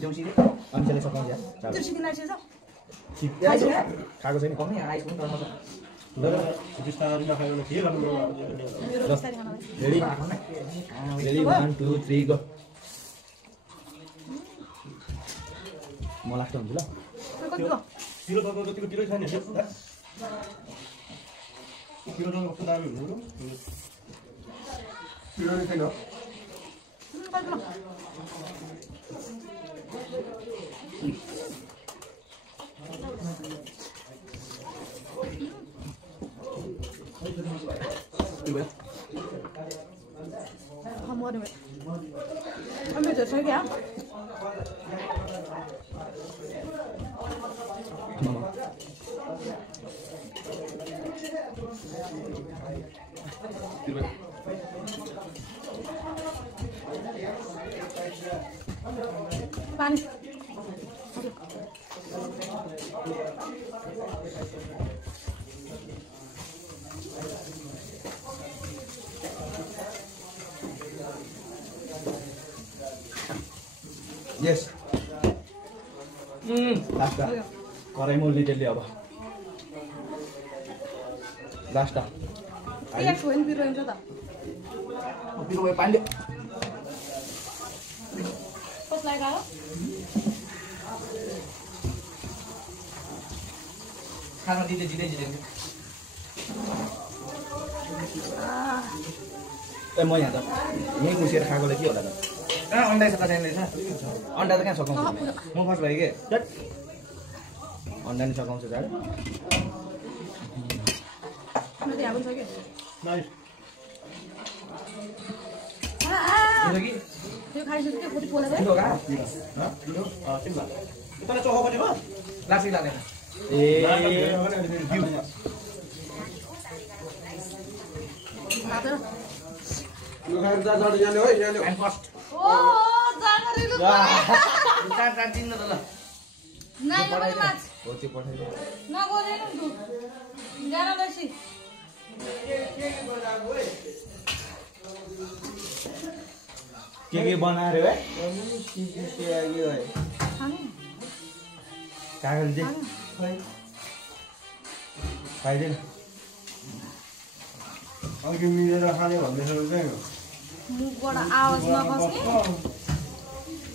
देउसीले अनिसाले सकाउँछ यार देउसी दिन आइसकेछ खाएको छैन कमै आइसक्नु गर्नु ल जुस्ताहरु नखाइकन के गर्नु मेरो बिस्तारै खाना रेडी रेडी 1 2 3 गो म लास्ट हुन्छ ल कति गयो किलो त जतिको किलो छैन नि किलो त कस्तो दामी हुनु किलो नि छैन कति गयो हम और में हमें जैसा क्या पानी यस लास्ट कराई म लिटरली अब लास्ट एक होइन बिरो हुन्छ त बिरो भयो पानी कसलाई गायो खाना दिँदै जिँदै जिँदै ए म यहाँ त यहीँ मुसेर खाएकोले के होला त कहाँ अन्डा छ कतै रहेछ अन्डा त कहाँ सकाउँछ म फर्स्ट भयो के अन्डा नि सकाउँछ जाड मेरो यहाँ पनि छ के नाइस त्यो खाइसक्यो के फोटो पोलेको किलो कहाँ सिम्बा तँलाई चोखो पनि भयो लासी लाँदैन ए यो खाएर जा जाडो जाने हो जाने एन्ड फर्स्ट ओ जागरेलो चार चार दिन न त ल नाइ पनि माछ हो त्यो पठाइदिनु नगोलेन तू जान बेसी के बनाएर है खानु कागज दे खाइदिएन अघि मिलेर खाने भन्दैछ चाहिँ मुखबाट आवाज नबस्ने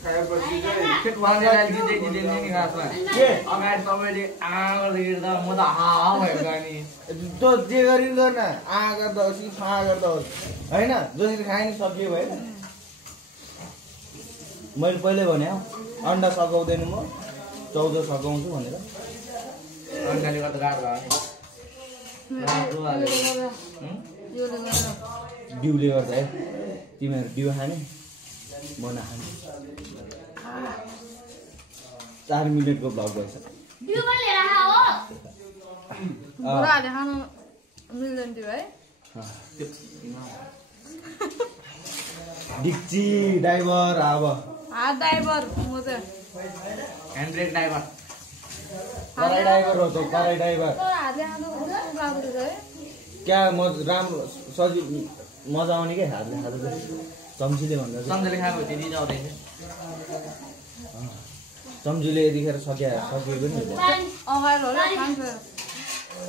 खाएपछि चाहिँ के अगाडि तपाईँले आँगर्दै हिँड्दा म त हा भएको अनि त्यो जे गरी गर्न आ गर्दा होस् कि फा गर्दा होस् होइन जसरी खाए नि सकियो भयो मैले पहिल्यै भने अन्डा सघाउँदैन म 14 सघाउँछु भनेर अन्डाले गर्दा गाह्रो भयो बिउले गर्दा है तिमीहरू बिउ खाने म नखाने 4 मिनेटको भ्लग भएछ बुढाहरूले खानु मिल्दैन थियो है डिक्ची ड्राइभर अब हात ड्राइभर म चाहिँ ह्यान्ड ब्रेक ड्राइभर कराई ड्राइभर हो त कराई ड्राइभर तर हातले खानु कस्तो लाग्दो रहेछ है क्या म राम्रो सजिलो मजा आउने क्या हातले खाँदा चम्चीले भन्दा चम्चीले खाएको त्यति आउँदैछ चम्चीले यतिखेर सकियो पनि अगाडि होला खान्छ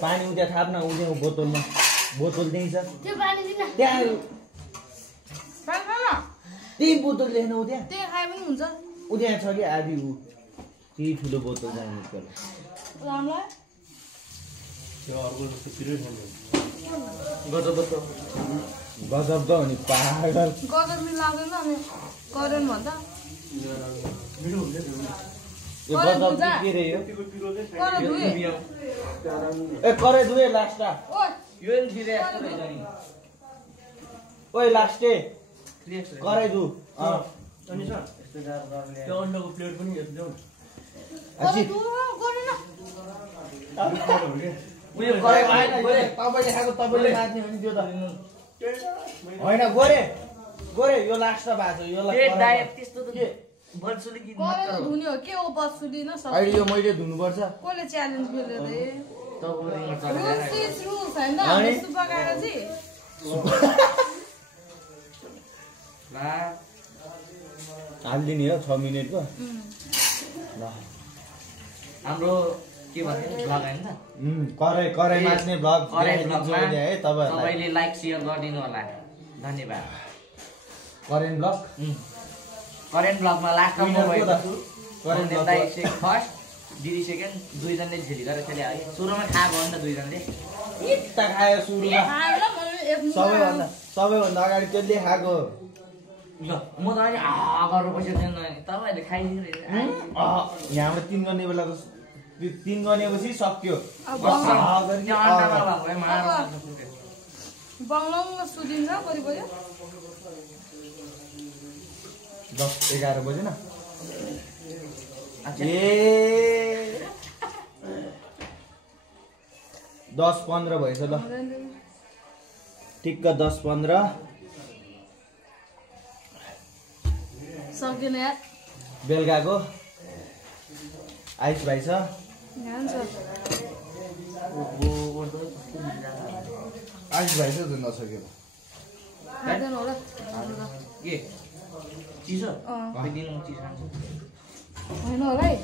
पानी उता थाप्न उनीहरूको बोतलमा बोतल त्यहीँ छ त्यहाँ पानी खान त्यही बोतल देख्न उ त्यहाँ त्यही खाए पनि हुन्छ उ त्यहाँ छ कि आधी ऊ त्यही ठुलो बोतल चाहिने रामलाई त्यो अर्को जस्तो पिरियड छैन गजब त हो नि पागल गजब नि लाग्दैन अनि करेन भन्दा मिठो हुन्छ यो गजब के रे यो कर धुए ए करे दुए लास्ट ओइ यो नि दिरे यस्तो रहेछ नि ओइ लास्टे करे दु अनि सर त्यो अन्डाको प्लेट पनि हेर्नु जाऊ अच्छी गरेन उयो करे भएन तपाईले खाएको तपाईले नाच्ने भने त्यो त होइन गोरे यो लास्ट भएको छ यो त्यस्तो त के बर्सुली कि गरेर धुने हो के हो बर्सुली न सब अहिले यो मैले धुनुपर्छ कसले च्यालेन्ज खेल्यो रे रुल्स रुल्स हैन सुपा गागा जी हालिदिने हो 6 मिनेटको ल हाम्रो के भन्ने ब्लग हैन त कराई मात्ने ब्लग कराई ब्लगमा है तपाईले लाइक शेयर गरिदिनु होला धन्यवाद करेन्ट ब्लग करेन्ट ब्लगमा लास्टमा भएको करेन्ट ब्लग फर्स्ट दिदी सेकेन्ड दुईजनाले झेली गरेर खेले है सुरुमा खाएको हो नि त दुईजनाले इत्ता खायो सुरुमा सबैभन्दा अगाडि त्यसले खाएको ल म त अहिले गरेर बसेको थिएन तपाईहरुले खाइदिनु यहाँबाट 3 गर्ने बेलाको 3 गर्नेपछि सक्यो बङ्गलामा सुदिन्छ कति बज्यो 10-11 बजे न ए 10-15 भएछ ल ठिक्क 10-15 सक्दैन यार बेलुकाको आइस भाइ छ आइस भाइ छ नसक्यो खाँदैन होला के चिसो दिनु चिसो खान्छु होइन होला है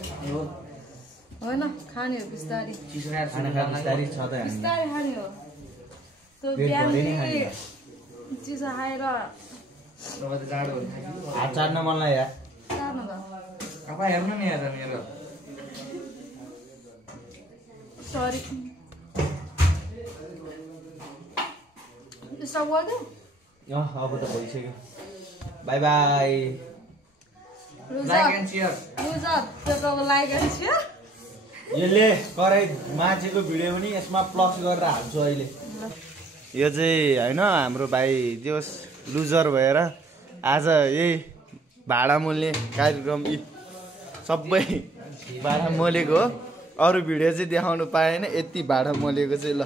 होइन खाने हो बिस्तारी चिसो खाएर खाना बिस्तारी छ त हामी बिस्तारै खाने हो त्यो पेट भरि नै बिहान खाने चिसो खाएर तपाईँ त जाडो हुन्छ हात चाट्न मन लाग्यो यार जानु त अब हेर्नु नि हेर मेरो सरी सब गर्यो अब त भइसक्यो by by like and share like and share यसले कराई माछेको भिडियो पनि यसमा प्लस गरेर हाल्छु अहिले यो चाहिँ होइन हाम्रो भाइ जोस् लुजर भएर आज यही भाडा मोल्ने कार्यक्रम सबै भाडा मोलेको हो अरू भिडियो चाहिँ देखाउनु पाएन यति भाडा मोलेको चाहिँ ल